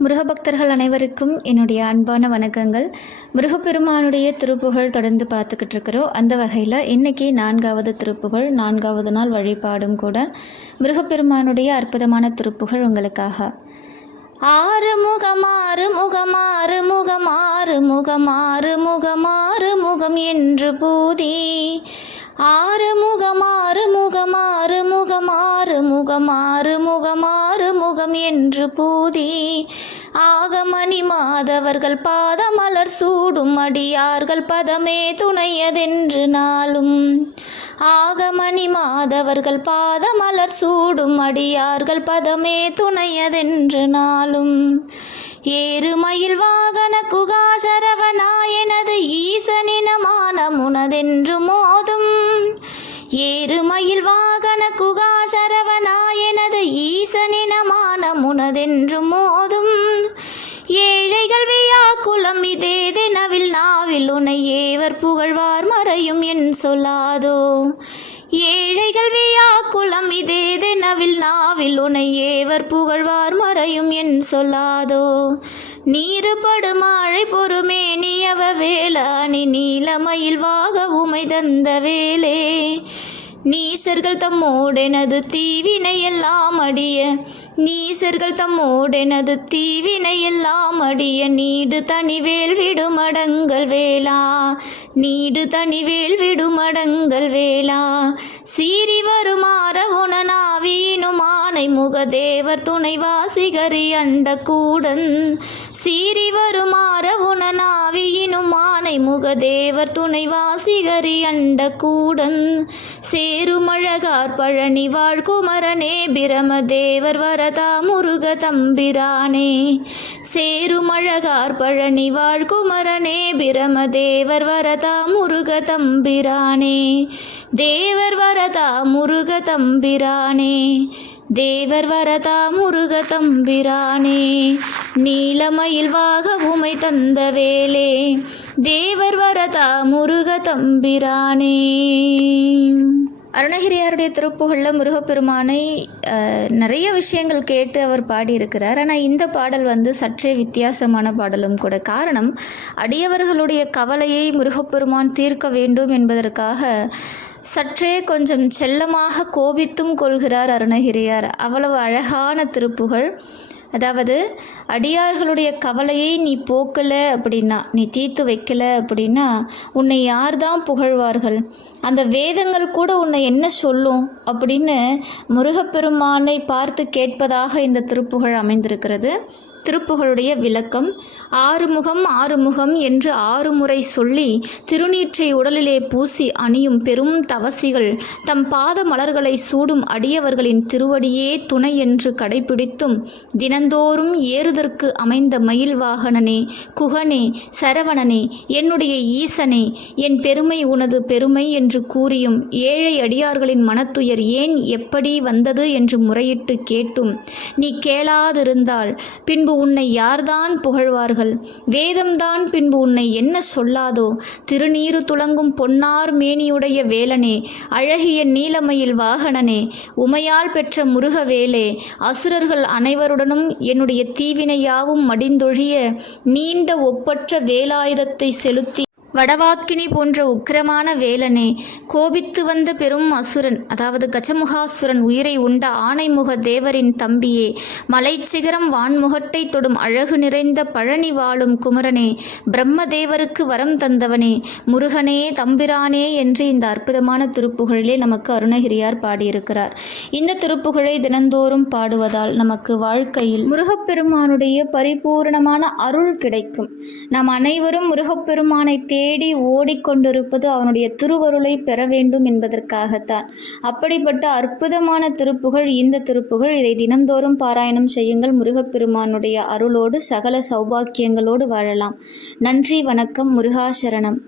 முருகபக்தர்கள் அனைவருக்கும் என்னுடைய அன்பான வணக்கங்கள். முருகப்பெருமானுடைய திருப்புகழ் தொடர்ந்து பார்த்துக்கிட்டு இருக்கிறோம். அந்த வகையில் இன்றைக்கி 4வது திருப்புகழ், 4வது நாள் வழிபாடும் கூட முருகப்பெருமானுடைய அற்புதமான திருப்புகழ் உங்களுக்காக. ஆறுமுகம் ஆறுமுகம் ஆறுமுகம் ஆறுமுகம் ஆறுமுகம் ஆறுமுகம் என்று பூதி ஆறுமுகம் ஆறுமுகம் ஆறுமுகம் ஆறுமுகம் ஆறுமுகம் ஆறுமுகம் என்று பூதி ஆகமணி மாதவர்கள் பாதமலர் சூடும் அடியார்கள் பதமே துணையதென்று நாளும் ஆகமணி மாதவர்கள் பாதமலர் சூடும் அடியார்கள் பதமே துணையதென்று நாளும் ஏறுமயில் வாகன குகாசரவனாயனது ஈசனினமான முனதென்று மோதும் ஏறுமயில் வாகன குகாசரவனாயனது ஈசனினமான முனதென்று மோதும் ஏழைகள் வியாக்குலம் இதேதெனவில் நாவில் உனை ஏவர் புகழ்வார் மறையும் என் சொல்லாதோ ஏழைகள் வியாக்குலம் இதேதெனவில் நாவில் உனை ஏவர் புகழ்வார் மறையும் என் சொல்லாதோ நீருபடு மாழை பொறுமே நீயவ வேளாணி நீலமயில் வாக உமை தந்த வேலே நீசர்கள் தம்மோடெனது தீவினையெல்லாம் அடிய நீசர்கள் தம்மோடெனது தீவினையெல்லாம் அடிய நீடு தனிவேல் விடுமடங்கள் வேளா நீடு தனிவேல் விடுமடங்கள் வேளா சீறி வருமாற உணனாவீனும் ஆனை முகதேவர் துணைவாசிகரி அண்ட கூடன் சீறி வருமாற உணனாவியினும் ஆனை முகதேவர் துணைவாசிகரி அண்ட கூடன் சேருமழகார் பழனி வாழ்குமரனே பிரமதேவர் வரதா முருக தம்பிரானே சேருமழகார் பழனி வாழ்குமரனே பிரமதேவர் வரதா முருக தம்பிரானே தேவர் வரதா முருக தம்பிரானே தேவர் வரதா முருக தம்பிரானே நீலமயில் வாக உமை தந்த வேலே தேவர் வரதா முருக தம்பிரானே. அருணகிரியாருடைய திருப்புகழில் முருகப்பெருமானை நிறைய விஷயங்கள் கேட்டு அவர் பாடியிருக்கிறார். ஆனால் இந்த பாடல் சற்றே வித்தியாசமான பாடலும் கூட. காரணம், அடியவர்களுடைய கவலையை முருகப்பெருமான் தீர்க்க வேண்டும் என்பதற்காக சற்றே கொஞ்சம் செல்லமாக கோபித்தும் கொள்கிறார் அருணகிரியார். அவ்வளவு அழகான திருப்புகழ். அதாவது, அடியார்களுடைய கவலையை நீ போக்கலை அப்படின்னா, நீ தீர்த்து வைக்கலை அப்படின்னா உன்னை யார் தான் புகழ்வார்கள்? அந்த வேதங்கள் கூட உன்னை என்ன சொல்லும் அப்படின்னு முருகப்பெருமானை பார்த்து கேட்பதாக இந்த திருப்புகழ் அமைந்திருக்கிறது. திருப்புகழுடைய விளக்கம்: ஆறுமுகம் ஆறுமுகம் என்று 6 முறை சொல்லி திருநீற்றை உடலிலே பூசி அணியும் பெரும் தவசிகள் தம் பாத மலர்களை சூடும் அடியவர்களின் திருவடியே துணை என்று கடைபிடித்தும் தினந்தோறும் ஏறுதற்கு அமைந்த மயில் வாகனனே, குகனே, சரவணனே, என்னுடைய ஈசனே, என் பெருமை உனது பெருமை என்று கூறியும் ஏழை அடியார்களின் மனத்துயர் ஏன் எப்படி வந்தது என்று முறையிட்டு கேட்டும் நீ கேளாதிருந்தால் பின்பு உன்னை யார்தான் புகழ்வார்கள்? வேதம்தான் பின்பு உன்னை என்ன சொல்லாதோ? திருநீறு துளங்கும் பொன்னார் மேனியுடைய வேலனே, அழகிய நீலமயில் வாகனனே, உமையால் பெற்ற முருகவேலே, அசுரர்கள் அனைவருடனும் என்னுடைய தீவினையாவும் மடிந்தொழிய நீண்ட ஒப்பற்ற வேலாயுதத்தை செலுத்தி வடவாக்கினி போன்ற உக்கிரமான வேலனே, கோபித்து வந்த பெரும் அசுரன், அதாவது கஜமுகாசுரன் உயிரை உண்ட ஆனைமுக தேவரின் தம்பியே, மலைச்சிகரம் வான்முகட்டை தொடும் அழகு நிறைந்த பழனி வாழும் குமரனே, பிரம்மதேவருக்கு வரம் தந்தவனே, முருகனே தம்பிரானே என்று இந்த அற்புதமான திருப்புகழிலே நமக்கு அருணகிரியார் பாடியிருக்கிறார். இந்த திருப்புகழை தினந்தோறும் பாடுவதால் நமக்கு வாழ்க்கையில் முருகப்பெருமானுடைய பரிபூர்ணமான அருள் கிடைக்கும். நாம் அனைவரும் முருகப்பெருமானை தேடி ஓடிக்கொண்டிருப்பது அவனுடைய திருவருளை பெற வேண்டும் என்பதற்காகத்தான். அப்படிப்பட்ட அற்புதமான திருப்புகழ் இந்த திருப்புகழ். இதை தினந்தோறும் பாராயணம் செய்யுங்கள். முருகப்பெருமானுடைய அருளோடு சகல சௌபாக்கியங்களோடு வாழலாம். நன்றி, வணக்கம். முருகாசரணம்.